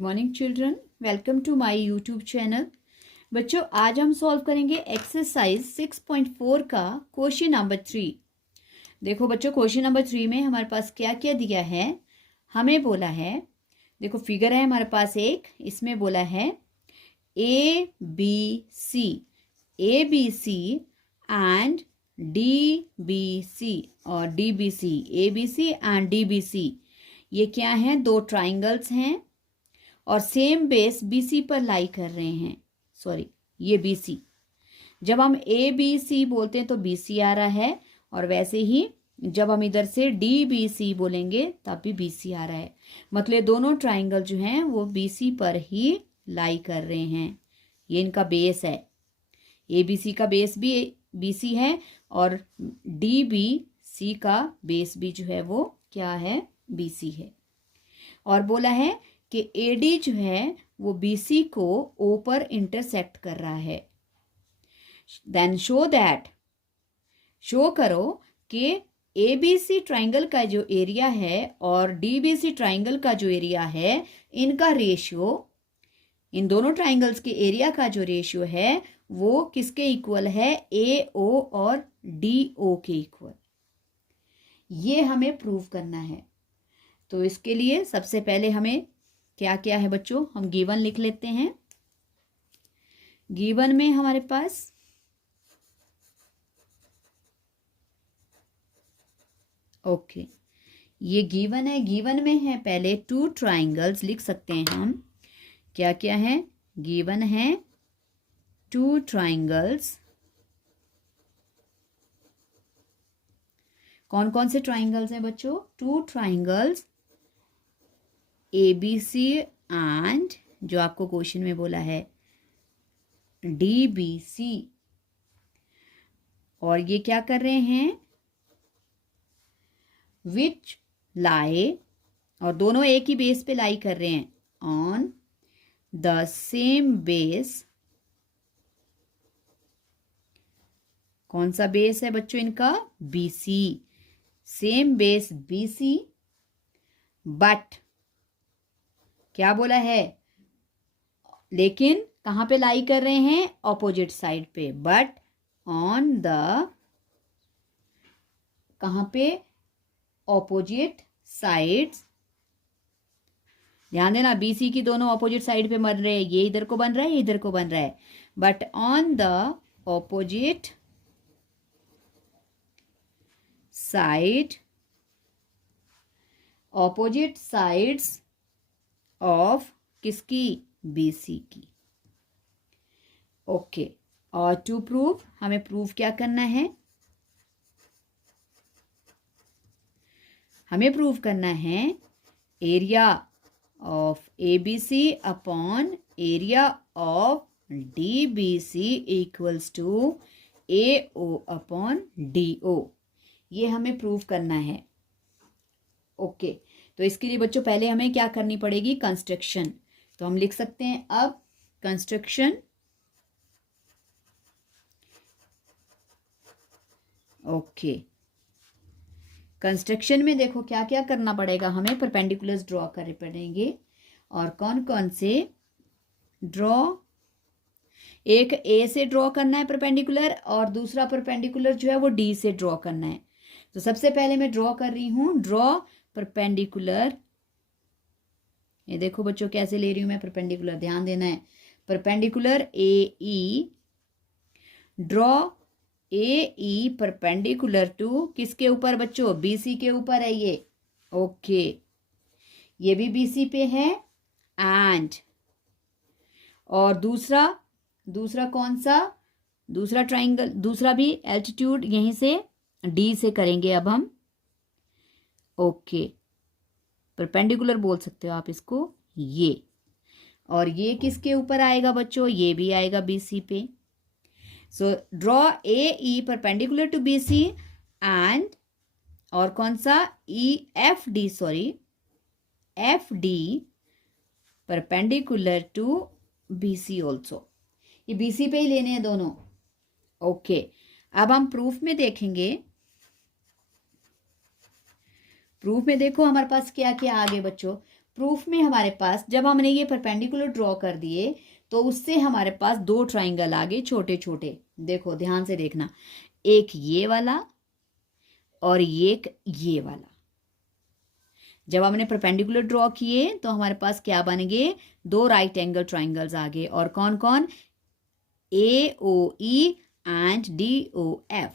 Good morning children, welcome to my YouTube channel. बच्चों, आज हम सॉल्व करेंगे एक्सरसाइज 6.4 का क्वेश्चन नंबर 3। देखो बच्चों, क्वेश्चन नंबर 3 में हमारे पास क्या क्या दिया है। हमें बोला है, देखो फिगर है हमारे पास एक, इसमें बोला है A B C and D B C और D B C, A B C and D B C. ये क्या हैं? दो ट्राइंगल्स हैं और सेम बेस BC पर लाई कर रहे हैं। सॉरी, ये BC। जब हम ABC बोलते हैं तो BC आ रहा है, और वैसे ही जब हम इधर से DBC बोलेंगे तब भी BC आ रहा है। मतलब दोनों ट्राइंगल जो हैं वो BC पर ही लाई कर रहे हैं। ये इनका बेस है। ABC का बेस भी BC है और DBC का बेस भी जो है वो क्या है? BC है। और बोला है कि AD जो है वो BC को O पर इंटरसेक्ट कर रहा है। देन शो करो कि ABC ट्राइंगल का जो एरिया है और DBC ट्राइंगल का जो एरिया है, इनका रेशियो, इन दोनों ट्राइंगल्स के एरिया का जो रेशियो है वो किसके इक्वल है? AO और DO के इक्वल। ये हमें प्रूव करना है। तो इसके लिए सबसे पहले हमें क्या क्या है बच्चों, हम गिवन लिख लेते हैं। गिवन में हमारे पास ओके, ये गिवन है। गिवन में है पहले टू ट्राइंगल्स, लिख सकते हैं हम। क्या क्या है? गिवन है टू ट्राइंगल्स। कौन कौन से ट्राइंगल्स हैं बच्चों? टू ट्राइंगल्स ABC एंड जो आपको क्वेश्चन में बोला है DBC। और ये क्या कर रहे हैं? विच लाई, और दोनों एक ही बेस पे लाई कर रहे हैं, ऑन द सेम बेस। कौन सा बेस है बच्चों इनका? BC। Same base BC, but क्या बोला है? लेकिन कहां पे लाई कर रहे हैं? ऑपोजिट साइड पे। बट ऑन द, कहां पे? Opposite sides. ध्यान देना, BC की दोनों ऑपोजिट साइड पे बन रहे हैं। ये इधर को बन रहा है, ये इधर को बन रहा है। But on the opposite side, opposite sides of किसकी? BC की। ओके। और टू प्रूव, हमें प्रूव क्या करना है? हमें प्रूव करना है area of ABC upon area of DBC equals to AO upon DO। ये हमें प्रूव करना है। ओके। तो इसके लिए बच्चों पहले हमें क्या करनी पड़ेगी? कंस्ट्रक्शन। तो हम लिख सकते हैं अब कंस्ट्रक्शन। ओके, कंस्ट्रक्शन में देखो क्या क्या करना पड़ेगा हमें। परपेंडिकुलर्स ड्रॉ करने पड़ेंगे। और कौन कौन से ड्रॉ? एक A से ड्रॉ करना है परपेंडिकुलर, और दूसरा परपेंडिकुलर जो है वो D से ड्रॉ करना है। तो सबसे पहले मैं ड्रॉ कर रही हूं, ड्रॉ परपेंडिकुलर। ये देखो बच्चों कैसे ले रही हूं मैं परपेंडिकुलर, ध्यान देना है। Perpendicular AE, draw AE perpendicular to किसके ऊपर बच्चों? BC के ऊपर है ये। ओके, ये भी BC पे है। एंड और दूसरा कौन सा? दूसरा ट्राइंगल, दूसरा भी एल्टीट्यूड यहीं से D से करेंगे अब हम। ओके, परपेंडिकुलर बोल सकते हो आप इसको, ये। और ये किसके ऊपर आएगा बच्चों? ये भी आएगा BC पे। So draw AE perpendicular to BC and, और कौन सा? FD perpendicular to BC also. ये BC पे ही लेने हैं दोनों। ओके, अब हम प्रूफ में देखेंगे। प्रूफ में देखो हमारे पास क्या क्या आ गए बच्चों। प्रूफ में हमारे पास जब हमने ये परपेंडिकुलर ड्रॉ कर दिए तो उससे हमारे पास दो ट्राइंगल आ गए छोटे छोटे। देखो ध्यान से देखना, एक ये वाला और एक ये वाला। जब हमने परपेंडिकुलर ड्रॉ किए तो हमारे पास क्या बन गए, दो राइट एंगल ट्राइंगल्स आ गए। और कौन कौन, AOE एंड DOF।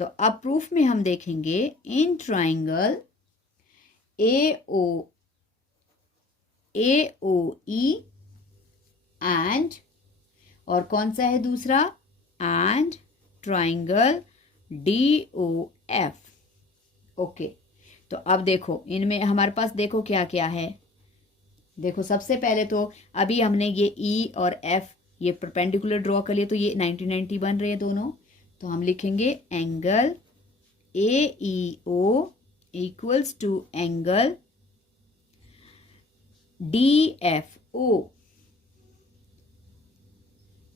तो अब प्रूफ में हम देखेंगे इन ट्राइंगल AOE एंड, और कौन सा है दूसरा, एंड ट्राइंगल DOF। ओके, तो अब देखो इनमें हमारे पास देखो क्या क्या है। देखो सबसे पहले तो अभी हमने ये E और F ये परपेंडिकुलर ड्रॉ कर लिए तो ये 90-90 बन रहे हैं दोनों। तो हम लिखेंगे angle AEO equals to angle DFO।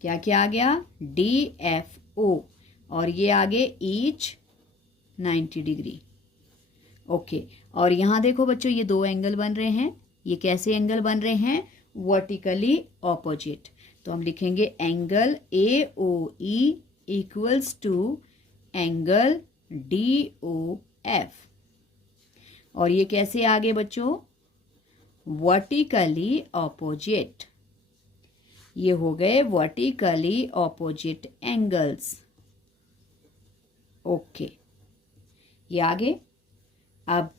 क्या क्या आ गया, DFO, और ये आगे ईच 90 डिग्री। ओके, और यहाँ देखो बच्चों ये दो एंगल बन रहे हैं। ये कैसे एंगल बन रहे हैं, वर्टिकली ऑपोजिट। तो हम लिखेंगे angle AOE equals to angle DOF। और ये कैसे आगे बच्चों, वर्टिकली ऑपोजिट। ये हो गए वर्टिकली ऑपोजिट एंगल्स। ओके, ये आगे। अब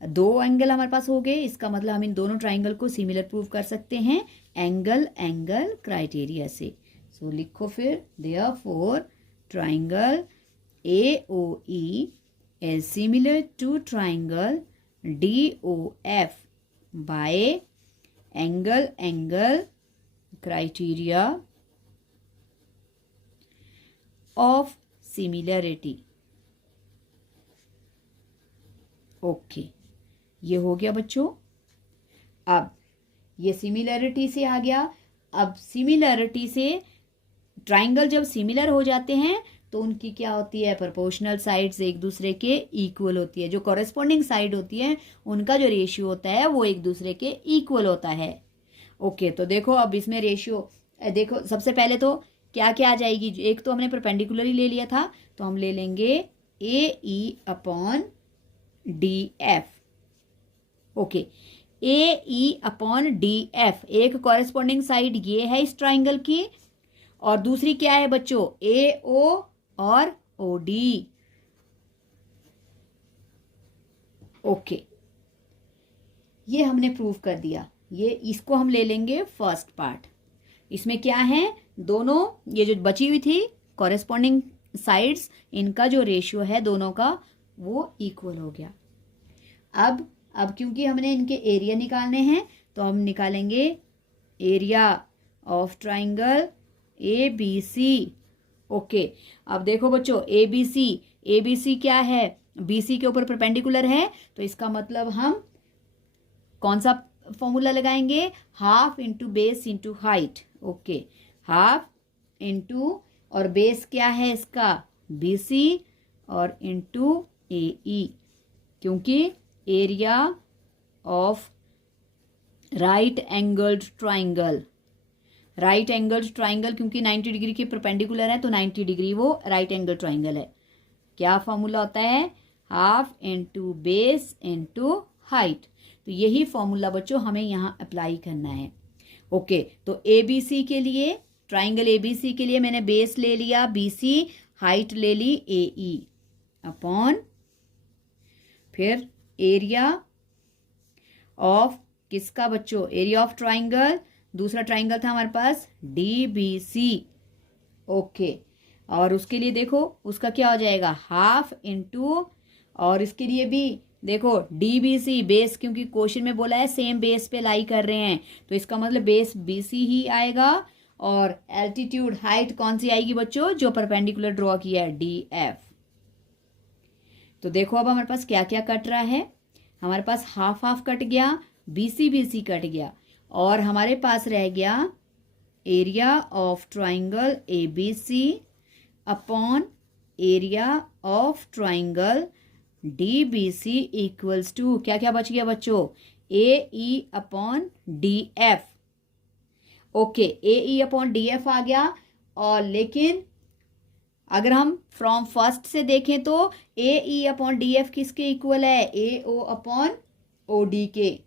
दो एंगल हमारे पास हो गए, इसका मतलब हम इन दोनों ट्राइंगल को सिमिलर प्रूव कर सकते हैं एंगल एंगल क्राइटेरिया से। सो लिखो फिर, therefore triangle AOE is similar to triangle DOF by angle angle criteria of similarity। Okay, ये हो गया बच्चों। अब ये सिमिलरिटी से आ गया। अब सिमिलरिटी से ट्राइंगल जब सिमिलर हो जाते हैं तो उनकी क्या होती है, प्रोपोर्शनल साइड्स एक दूसरे के इक्वल होती है। जो कॉरेस्पॉन्डिंग साइड होती है उनका जो रेशियो होता है वो एक दूसरे के इक्वल होता है। ओके, तो देखो अब इसमें रेशियो देखो, सबसे पहले तो क्या क्या आ जाएगी, एक तो हमने परपेंडिकुलरली ले लिया था तो हम ले लेंगे AE upon DF। Okay, AE upon DF, एक कॉरेस्पॉन्डिंग साइड ये है इस ट्राइंगल की, और दूसरी क्या है बच्चों, AO और OD। ओके, ये हमने प्रूव कर दिया। ये इसको हम ले लेंगे फर्स्ट पार्ट। इसमें क्या है, दोनों ये जो बची हुई थी कॉरेस्पॉन्डिंग साइड्स, इनका जो रेशियो है दोनों का वो इक्वल हो गया। अब क्योंकि हमने इनके एरिया निकालने हैं तो हम निकालेंगे area of triangle ABC। Okay, अब देखो बच्चों ABC क्या है, BC के ऊपर परपेंडिकुलर है, तो इसका मतलब हम कौन सा फॉर्मूला लगाएंगे, half into base into height. Okay, half into, और बेस क्या है इसका BC, और इंटू AE, क्योंकि area of right angled triangle, right angled triangle क्योंकि 90 डिग्री के परपेंडिकुलर है तो 90 डिग्री वो राइट एंगल ट्राइंगल है। क्या फॉर्मूला होता है, half into base into height. तो यही फॉर्मूला बच्चों हमें यहाँ अप्लाई करना है। ओके, तो ABC के लिए, ट्राइंगल ABC के लिए मैंने बेस ले लिया BC, हाइट ले ली AE अपॉन, फिर एरिया ऑफ किसका बच्चों, एरिया ऑफ ट्राइंगल, दूसरा ट्राइंगल था हमारे पास DBC। ओके, और उसके लिए देखो उसका क्या हो जाएगा, हाफ इंटू, और इसके लिए भी देखो DBC बेस, क्योंकि क्वेश्चन में बोला है सेम बेस पे लाई कर रहे हैं तो इसका मतलब बेस BC ही आएगा, और एल्टीट्यूड हाइट कौन सी आएगी बच्चों, जो परपेंडिकुलर ड्रॉ किया है DF। तो देखो अब हमारे पास क्या क्या कट रहा है, हमारे पास हाफ हाफ कट गया, BC कट गया, और हमारे पास रह गया area of triangle ABC upon area of triangle DBC equals to क्या क्या बच गया बच्चों, AE/DF। ओके, AE/DF आ गया। और लेकिन अगर हम फ्रॉम फर्स्ट से देखें तो AE/DF किसके इक्वल है? AO/OD के।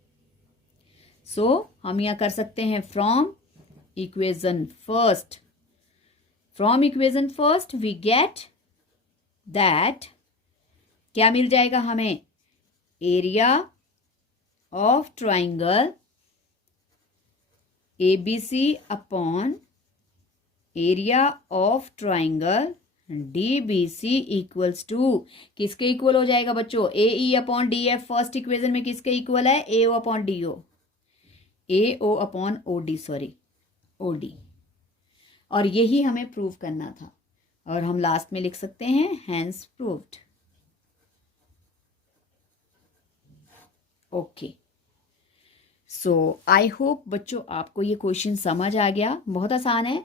सो हम यहां कर सकते हैं from equation first, we get that, क्या मिल जाएगा हमें? Area of triangle ABC upon area of triangle DBC equals to, किसके इक्वल हो जाएगा बच्चों? AE/DF फर्स्ट इक्वेशन में किसके इक्वल है? AO/OD, sorry, OD। और यही हमें प्रूव करना था, और हम लास्ट में लिख सकते हैं hence proved. Okay, so I hope बच्चों आपको ये क्वेश्चन समझ आ गया। बहुत आसान है।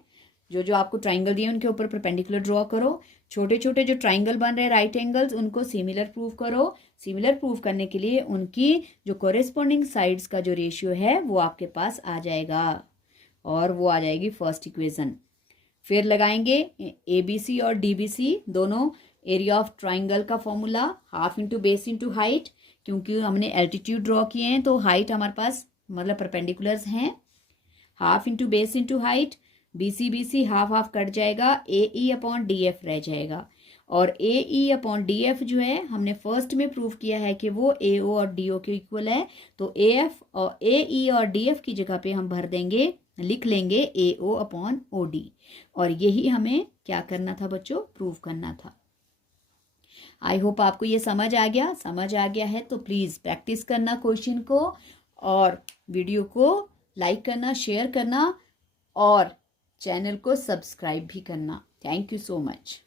जो जो आपको ट्राइंगल दिए उनके ऊपर परपेंडिकुलर ड्रॉ करो। छोटे छोटे जो ट्राइंगल बन रहे हैं राइट एंगल्स, उनको सिमिलर प्रूव करो। सिमिलर प्रूव करने के लिए उनकी जो कोरेस्पॉन्डिंग साइड्स का जो रेशियो है वो आपके पास आ जाएगा, और वो आ जाएगी फर्स्ट इक्वेशन। फिर लगाएंगे ABC और DBC दोनों एरिया ऑफ ट्राइंगल का formula, half into base into height, क्योंकि हमने एल्टीट्यूड ड्रॉ किए हैं तो हाइट हमारे पास मतलब परपेंडिकुलर्स हैं। Half into base into height, BC half half cut जाएगा, AE/DF रह जाएगा। और AE/DF जो है हमने फर्स्ट में प्रूव किया है कि वो AO और DO के इक्वल है, तो AF और AE और DF की जगह पे हम भर देंगे, लिख लेंगे AO/OD। और यही हमें क्या करना था बच्चों? प्रूव करना था। आई होप आपको ये समझ आ गया है तो प्लीज़ प्रैक्टिस करना क्वेश्चन को, और वीडियो को लाइक करना, शेयर करना, और चैनल को सब्सक्राइब भी करना। Thank you so much.